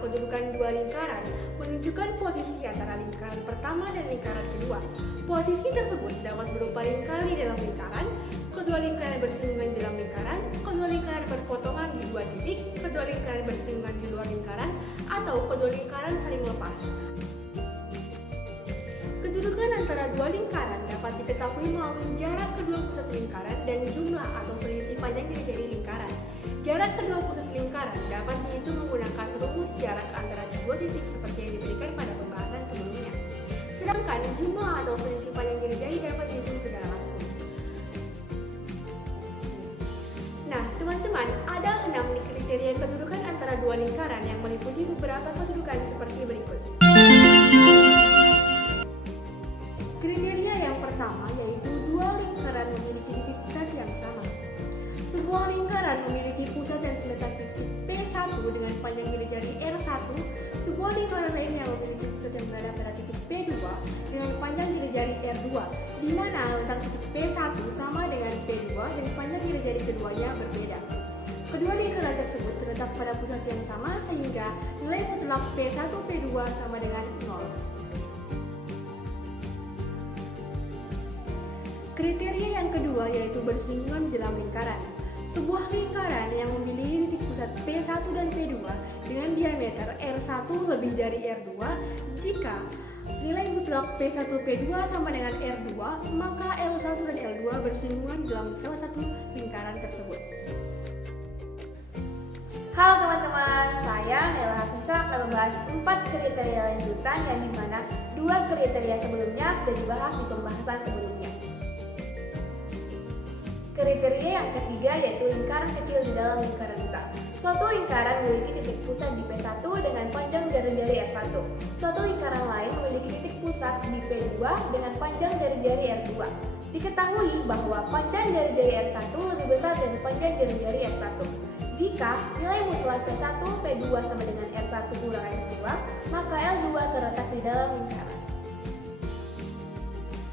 kedudukan dua lingkaran menunjukkan posisi antara lingkaran pertama dan lingkaran kedua. Posisi tersebut dapat berupa lingkaran di dalam lingkaran, kedua lingkaran bersinggungan di dalam lingkaran, kedua lingkaran berpotongan di dua titik, kedua lingkaran bersinggungan di luar lingkaran, atau kedua lingkaran saling lepas. Kedudukan antara dua lingkaran dapat diketahui melalui jarak kedua pusat lingkaran dan jumlah atau selisih panjang jari-jari lingkaran. Jarak kedua pusat lingkaran dapat dihitung menggunakan rumus jarak antara dua titik seperti yang diberikan pada pembahasan sebelumnya. Sedangkan jumlah atau selisih panjang jari-jari dapat dihitung secara langsung. Nah, teman-teman, ada 6 kriteria kedudukan antara dua lingkaran yang meliputi beberapa kedudukan seperti berikut. Kriteria yang pertama yaitu dua lingkaran memiliki titik pusat yang sama. Sebuah lingkaran memiliki pusat yang terletak di titik P1 dengan panjang jari-jari R1, sebuah lingkaran lain yang memiliki pusat yang berada pada titik P2 dengan panjang jari-jari R2, di mana letak titik P1 sama dengan P2 dan panjang jari-jari keduanya berbeda. Kedua lingkaran tersebut terletak pada pusat yang sama sehingga nilai mutlak P1 P2 sama dengan 0. Kriteria yang kedua yaitu bersinggungan di dalam lingkaran. Sebuah lingkaran yang memiliki titik pusat P1 dan P2 dengan diameter R1 lebih dari R2, jika nilai mutlak P1 P2 sama dengan R2, maka L1 dan L2 bersinggungan dalam salah satu lingkaran tersebut. Halo teman-teman, saya Nela Hafisa akan membahas 4 kriteria lanjutan yang dimana 2 kriteria sebelumnya sudah dibahas di pembahasan sebelumnya. Kriteria yang ketiga yaitu lingkaran kecil di dalam lingkaran besar. Suatu lingkaran memiliki titik pusat di P1 dengan panjang jari-jari R1. Suatu lingkaran lain memiliki titik pusat di P2 dengan panjang jari-jari R2. Diketahui bahwa panjang jari-jari R1 lebih besar dari panjang jari-jari R1. Jika nilai mutlak P1 P2 sama dengan R1 kurang R2, maka L2 terletak di dalam lingkaran.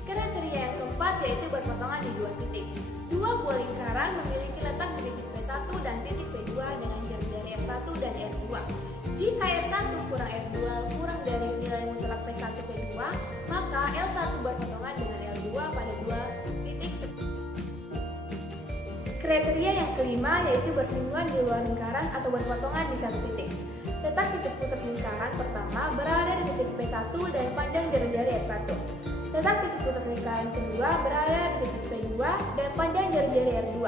Kriteria yang keempat yaitu berpotongan di dua titik. Dua buah lingkaran memiliki letak di titik P1 dan titik P2 dengan jari-jari R1 dan R2. Jika R1 kurang R2 kurang dari nilai mutlak P1 P2, maka L1 berpotongan dengan L2 pada dua titik. Kriteria yang kelima yaitu bersinggungan di luar lingkaran atau berpotongan di satu titik. Letak titik pusat lingkaran pertama berada di titik P1 dan panjang jari-jari R1. Letak titik pusat lingkaran kedua berada di titik P2 dan panjang jari-jari R2.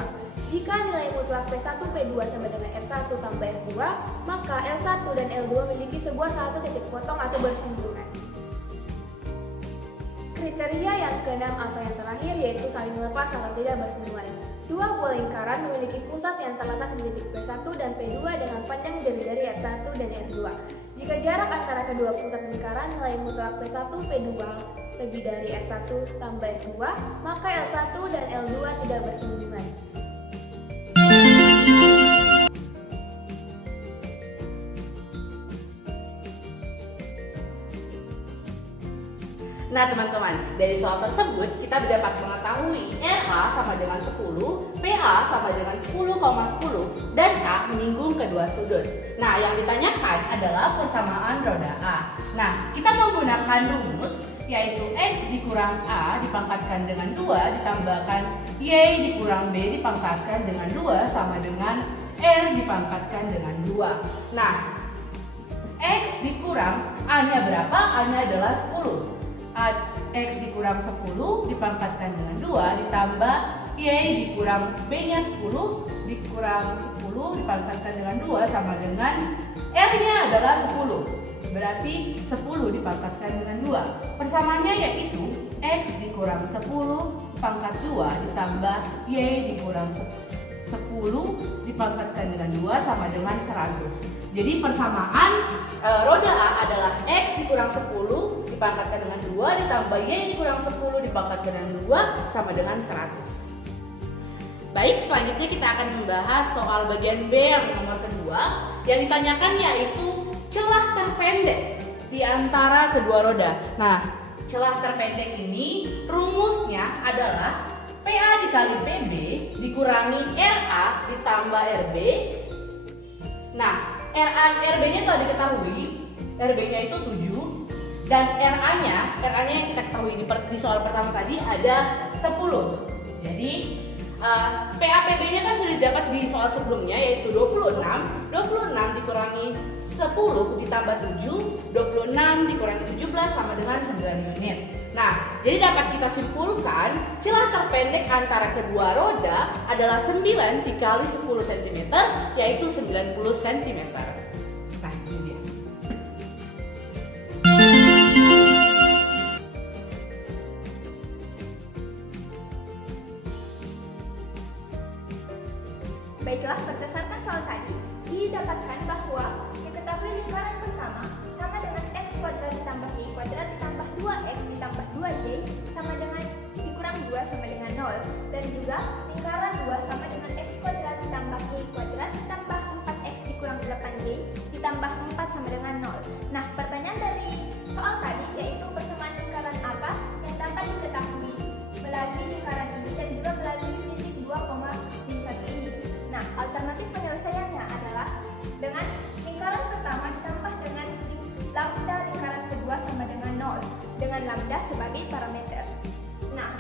Jika nilai mutlak P1 P2 sama dengan R1 tambah R2, maka L1 dan L2 memiliki sebuah satu titik potong atau bersinggungan. Kriteria yang keenam atau yang terakhir yaitu saling lepas atau tidak bersinggungan. Dua buah lingkaran memiliki pusat yang terletak di titik P1 dan P2 dengan panjang jari-jari R1 dan R2. Jika jarak antara kedua pusat lingkaran nilai mutlak P1 P2 lebih dari R1 tambah R2, maka L1 dan L2 tidak bersinggungan. Nah teman-teman, dari soal tersebut kita dapat mengetahui RH sama dengan 10, PH sama dengan 10,10 dan H menyinggung kedua sudut. Nah yang ditanyakan adalah persamaan roda A. Nah kita menggunakan rumus yaitu X dikurang A dipangkatkan dengan 2 ditambahkan Y dikurang B dipangkatkan dengan 2 sama dengan R dipangkatkan dengan 2. Nah X dikurang A-nya berapa? A-nya adalah 10. X dikurang 10 dipangkatkan dengan 2 ditambah Y dikurang B-nya 10 dikurang 10 dipangkatkan dengan 2 sama dengan R-nya adalah 10. Berarti 10 dipangkatkan dengan 2. Persamaannya yaitu X dikurang 10 pangkat 2 ditambah Y dikurang 10 dipangkatkan dengan 2 sama dengan 100. Jadi persamaan roda A adalah X dikurang 10 dipangkatkan dengan 2 ditambah Y dikurang 10 dipangkatkan dengan 2 sama dengan 100. Baik, selanjutnya kita akan membahas soal bagian B yang nomor kedua. Yang ditanyakan yaitu celah terpendek di antara kedua roda. Nah, celah terpendek ini rumusnya adalah PA dikali PB dikurangi RA ditambah RB. Nah, RB-nya telah diketahui, RB-nya itu 7 dan RA-nya yang kita ketahui di soal pertama tadi ada 10. Jadi PAPB-nya kan sudah didapat di soal sebelumnya yaitu 26 dikurangi 10 ditambah 7, 26 dikurangi 17 sama dengan 9 unit. Nah, jadi dapat kita simpulkan celah terpendek antara kedua roda adalah 9 dikali 10 cm yaitu 90 cm. Nah, ini dia. Baiklah, berdasarkan soal tadi, didapatkan bahwa diketahui lingkaran pertama sama dengan x kuadrat ditambah y kuadrat ditambah 2x ditambah 2y sama dengan dikurang 2 sama dengan 0. Dan juga lingkaran 2 sama dengan x kuadrat ditambah y kuadrat ditambah 4x dikurang 8y ditambah 4 sama dengan 0. Nah, pertanyaan dari soal tadi yaitu persamaan lingkaran apa yang dapat diketahui melalui lingkaran ini dan juga melalui titik 2,1 ini. Nah, alternatif penyelesaiannya adalah dengan lingkaran pertama ditambah dengan lambda lingkaran kedua sama dengan 0 dengan lambda sebagai parameter. Nah,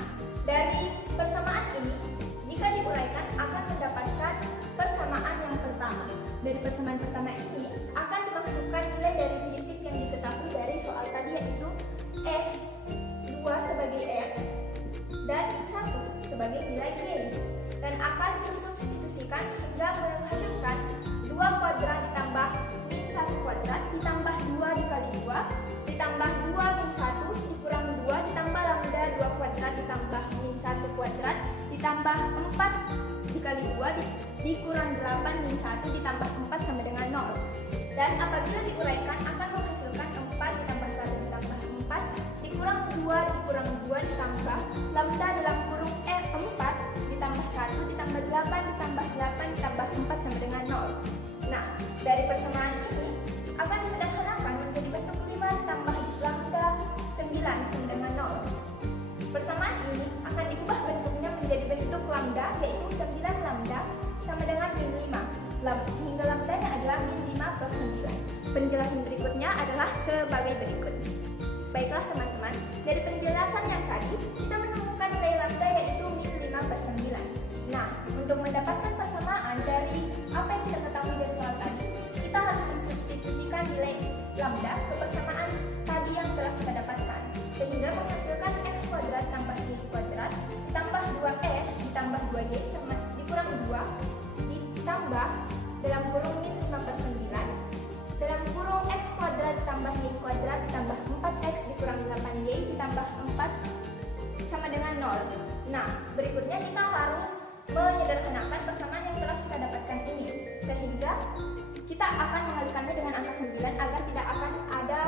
dari persamaan ini jika diuraikan akan mendapatkan persamaan yang pertama. Dari persamaan pertama ini akan dimasukkan nilai dari titik yang diketahui dari soal tadi yaitu x 2 sebagai x dan 1 sebagai nilai y dan akan disubstitusikan sehingga menghasilkan 2 kuadrat ditambah min 1 kuadrat ditambah 2 dikali 2 ditambah 2 min 1 dikurang 2 ditambah lambda 2 kuadrat ditambah min 1 kuadrat ditambah 4 dikali 2 dikurang 8 min 1 ditambah 4 sama dengan 0. Dan apabila diuraikan akan menghasilkan 4 ditambah 1 ditambah 4 dikurang 2 dikurang 2 ditambah lambda dalam kurung 4 ditambah 1 ditambah 8 ditambah 8 ditambah 4 sama dengan 0. Nah, dari persamaan ini akan disederhanakan menjadi bentuk 5 ditambah lambda 9 sama dengan 0. Persamaan ini akan diubah bentuknya menjadi bentuk lambda yaitu 9 lambda sama dengan min 5 sehingga lambdanya adalah min 5 per 9. Penjelasan berikutnya adalah sebagai berikut. Baiklah teman-teman, dari penjelasan yang tadi kita menemukan nilai lambda yaitu min 5 per 9. Nah, untuk mendapatkan persamaan dari apa yang kita ketahui dari soal tadi, kita harus mensubstitusikan nilai lambda ke persamaan tadi yang telah kita dapatkan sehingga menghasilkan x kuadrat tambah y kuadrat ditambah 2x ditambah 2y sama dikurang 2 ditambah dalam kurung min 5 per 9 dalam kurung x kuadrat ditambah y kuadrat ditambah 4x dikurang 8y ditambah 4 sama dengan 0. Nah, berikutnya kita harus menyederhanakan persamaan yang telah kita dapatkan ini sehingga kita akan mengalihkannya dengan angka 9 agar tidak akan ada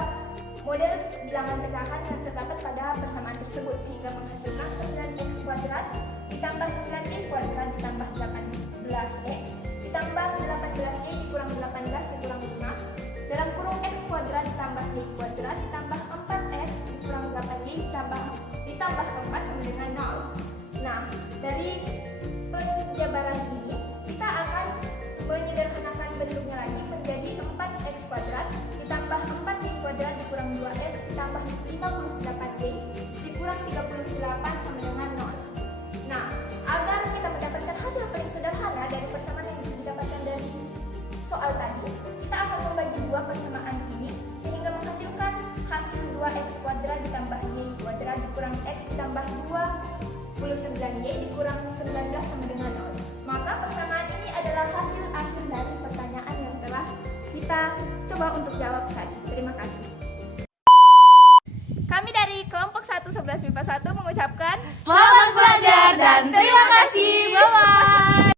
model bilangan pecahan yang terdapat pada persamaan tersebut sehingga menghasilkan 9x kuadrat ditambah 9y kuadrat ditambah 18x ditambah 18y dikurang 18 dikurang 5 dalam kurung x kuadrat ditambah y kuadrat ditambah 4x dikurang 8y ditambah 4 sama dengan 0. Nah, dari penjabaran ini kita akan menyederhanakan bentuknya lagi menjadi 4x kuadrat ditambah 4y kuadrat dikurang 2x ditambah 58y dikurang 38 sama dengan 0. Nah, agar kita mendapatkan hasil paling sederhana dari persamaan yang didapatkan dari soal tadi, kita akan membagi dua persamaan ini sehingga menghasilkan hasil 2x kuadrat ditambah y kuadrat dikurang x ditambah 29y dikurang 19 sama dengan 0. Maka persamaan ini adalah hasil akhir dari pertanyaan yang telah kita coba untuk jawab tadi. Terima kasih. Kami dari kelompok 1 11 MIPA 1 mengucapkan Selamat belajar dan terima kasih. Bye-bye.